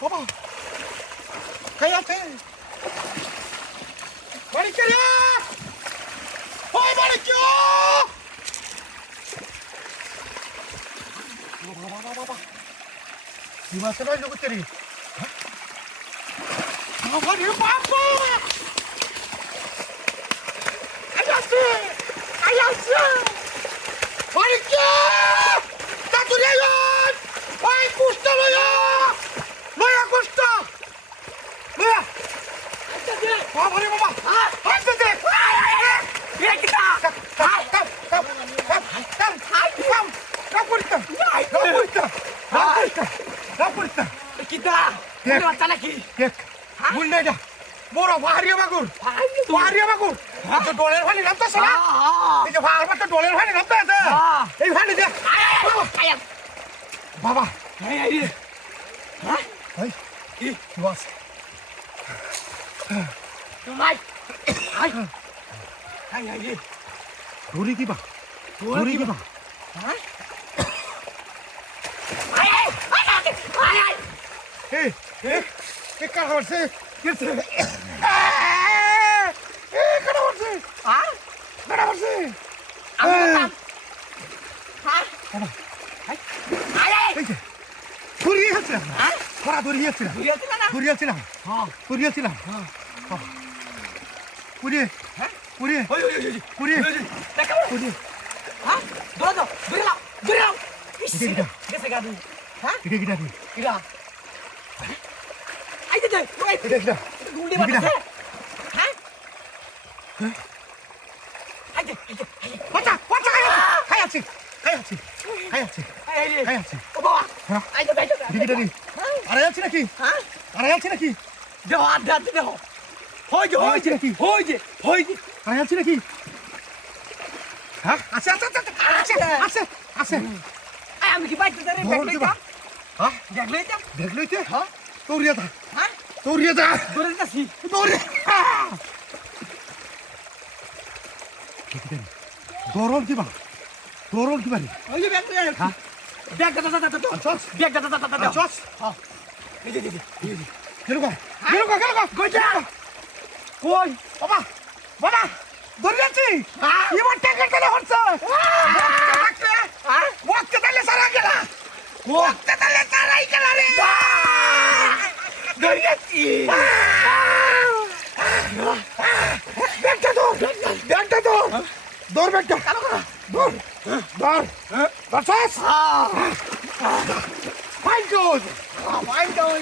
বাবা খাই আছে বাড়ি কে রে ওই বাড়ি কে বাবা বাবা বাবা কি মাছ নয় লোক তেরি বাবা রে বাবা আইছে বাড়ি কে তা তুই আয় ওই কুষ্ট লয়া লয়া কুষ্ট লয়া বাবা রে বাবা হাইতে দে এ কিটা কিটা বাচ্চা নাকি বুঝলে এটা বড় ভারিয়া মাগুর ভারিয়া মাগুর তো ডলের ভানি নামতেছে না এই যে ভারবার তো ডলের ভানি নামতেছে এই ভানি দে বাবা এই কি বাস তোমাই আই আই আই দড়ি দিবা দড়ি দিবা হ্যাঁ আই আই আই আই এই এই কার হচ্ছে কিছে কার হচ্ছে হ্যাঁ কার হচ্ছে হ্যাঁ বাবা আই আই এই যে দড়ি হচ্ছে হ্যাঁ খরা দড়ি হচ্ছে না বুঝিয়েছ না দড়ি হচ্ছে না হ্যাঁ দড়ি হচ্ছে না বাবা পুরি হ্যাঁ পুরি ওই ওই ওই পুরি দেখা পুরি হ্যাঁ দোদো বিরলা বিরলা কিটা গেছে গাদু হ্যাঁ কিটা কিটা কিরা আই দে ওই কিটা কিটা গুন্ডে বাতাসে হ্যাঁ আই দে বাচ্চা বাচ্চা খাই আছি খাই আছি খাই আছি আই খাই আছি ও বাবা হ্যাঁ আই দে কিটা নি আরে আছি নাকি হ্যাঁ আরে আছি নাকি দেও আদাত দেও হই যে আরে আছি নাকি হ্যাঁ আছে আছে আছে আছে আছে আই আমি কি বাইতে রে ধরুন দেখলে দিবা। হ্যাঁ দেখলে যা দেখলই তে হ্যাঁ দৌড়িয়ে যা হ্যাঁ দৌড়িয়ে যা দূরে যাচ্ছি দৌড়িয়ে দৌড়ন কিবা দৌড়ন কিবা রে ওই যে ব্যাগ হ্যাঁ ব্যাগ দাদা চস ব্যাগ দাদা চস হ্যাঁ এই যে গেলুকা গেলুকা কইটা কই বাবা বাবা দৌড়িয়ে আছি এবার ট্যাঙ্কের তলে হচ্ছে হ্যাঁ ওয়াক্তে তালে সারা গেলা ওয়াক্তে তালে সারাই গেলা রে দরিয়াছি ব্যাগটা দৌড় ব্যাগটা দৌড় দৌড় ব্যাগটা দৌড় দৌড় দৌড় ফাইন গোজ ফাইন গোজ